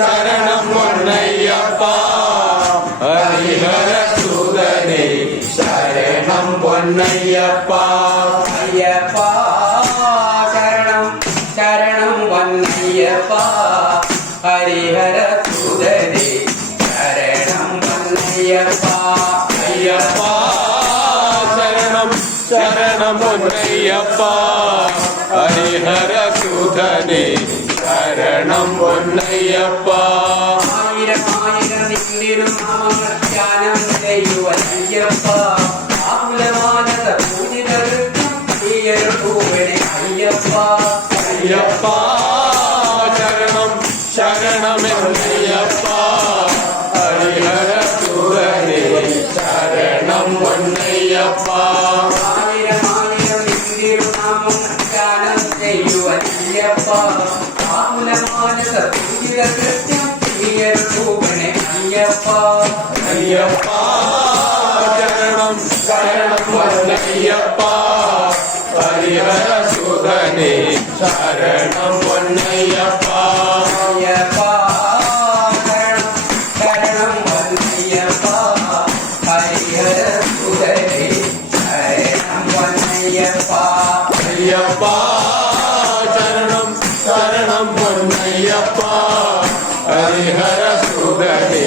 ശരണം പൊന്നയ്യപ്പ ഹരിഹര സുതനേ ശരണം പൊന്നയ്യപ്പ അയ്യപ്പ ശരണം ശരണം പൊന്നയ്യപ്പ ഹരിഹര സുതനേ ശരണം പൊന്നയ്യപ്പ അയ്യപ്പ ശരണം ശരണം പൊന്നയ്യപ്പ ഹരിഹര സുതനേ ശരണം പൊന്നയ്യപ്പ ആയിരം ആയിരം നിന്നിരുന്നാമങ്ങൾ ധ്യാനം ചെയ്യുവയ്യപ്പ ആകുലമാനത പൂജിതർക്കും പ്രിയരുടൂവനെ അയ്യപ്പ അയ്യപ്പ ശരണം ശരണമെന്നയ്യപ്പ ഹരിഹര സുതനേ ശരണം പൊന്നയ്യപ്പ ആയിരം ആയിരം നിന്നിരുന്നാമങ്ങൾ ധ്യാനം ചെയ്യുവയ്യപ്പ ആകുലമാനത പൂജിതർക്കും പ്രിയരുടൂവനെ അയ്യപ്പ അയ്യപ്പ ശരണം ശരണം പൊന്നയ്യപ്പ ഹരിഹര സുതനേ ശരണം പൊന്നയ്യപ്പ അയ്യപ്പ ശരണം ശരണം പൊന്നയ്യപ്പ ഹരിഹര സുതനേ ശരണം പൊന്നയ്യപ്പ അയ്യപ്പ ശരണം ശരണം പൊന്നയ്യപ്പ ഹരിഹര സുതനേ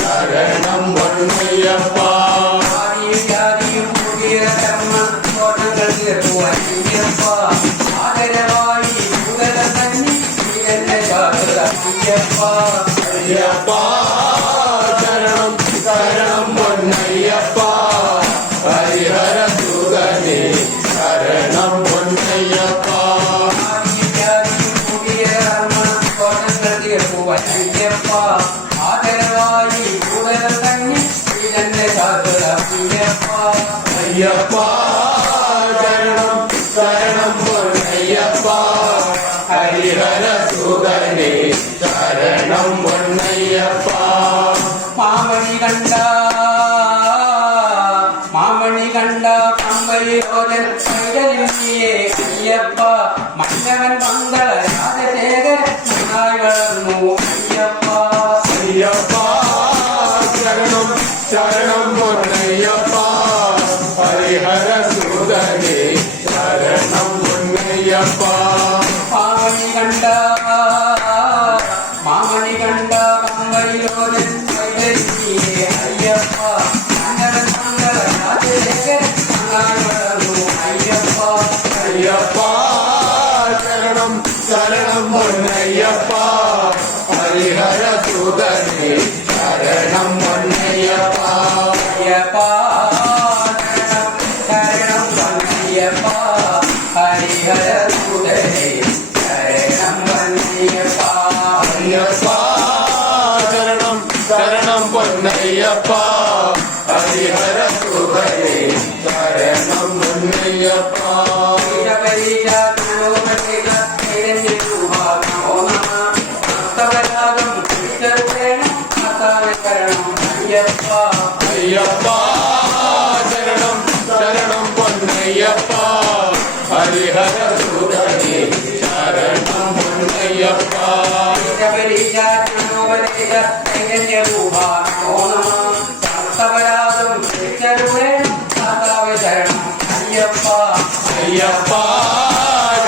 ശരണം പൊന്നയ്യപ്പ ആദിയാദിയും പുതിയ കർമ്മ കോട്ടങ്ങൾ തീർക്കുവയ്യപ്പ ആദരവായി ഭൂതല തന്നെ എന്നെ കാത്തുകയ്യപ്പ അയ്യപ്പ ശരണം ശരണം പൊന്നയ്യപ്പ ഹരിഹര സുതനേ ശരണം പൊന്നയ്യപ്പ ആദിയാദിയും പുതിയ കർമ്മ കോട്ടങ്ങൾ തീർക്കുവയ്യപ്പ ആദരവായി ഭൂതല തന്നെ എന്നെ കാത്തുകയ്യപ്പ അയ്യപ്പ ശരണം ശരണം പൊന്നയ്യപ്പ ഹരിഹര സുതനേ ശരണം പൊന്നയ്യപ്പ മാമണി കണ്ട പമ്പയോജൻ നീയേ അയ്യപ്പ മന്നവൻ മംഗള രാജശേഖരൻ നന്നായി വളർന്നു അയ്യപ്പ അയ്യപ്പ ശരണം ശരണം പൊന്നയ്യപ്പ ഹരിഹര സുതനേ ശരണം പൊന്നയ്യപ്പ മാമണി കണ്ട പമ്പയോജൻ നീയേ അയ്യപ്പ മന്നവൻ മംഗള രാജശേഖരൻ നന്നായി വളർന്നു അയ്യപ്പ അയ്യപ്പ ശരണം ശരണം പൊന്നയ്യപ്പ ഹരിഹര സുതനേ ശരണം പൊന്നയ്യപ്പ അയ്യപ്പ ശരണം പൊന്നയ്യപ്പ ഹരിഹര സുതനേ ശരണം പൊന്നയ്യപ്പ അയ്യപ്പ ശരണം ശരണം പൊന്നയ്യപ്പ ഹരിഹര സുതനേ ശരണം പൊന്നയ്യപ്പ അയ്യപ്പ ശരണം ശരണം പൊന്നയ്യപ്പ ഹരിഹര സുതനേ ശരണം പൊന്നയ്യപ്പ അയ്യപ്പ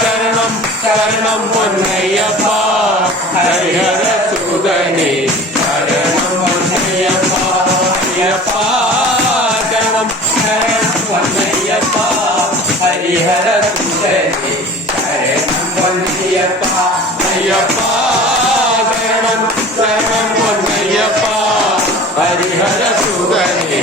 ശരണം ശരണം പൊന്നയ്യപ്പ ഹരിഹര സുതനേ ശരണം പൊന്നയ്യപ്പ അയ്യപ്പ ശരണം ശരണം പൊന്നയ്യപ്പ ഹരിഹര സുതനേ ശരണം പൊന്നയ്യപ്പ അയ്യപ്പ ശരണം ശരണം പൊന്നയ്യപ്പ ഹരിഹര സുതനേ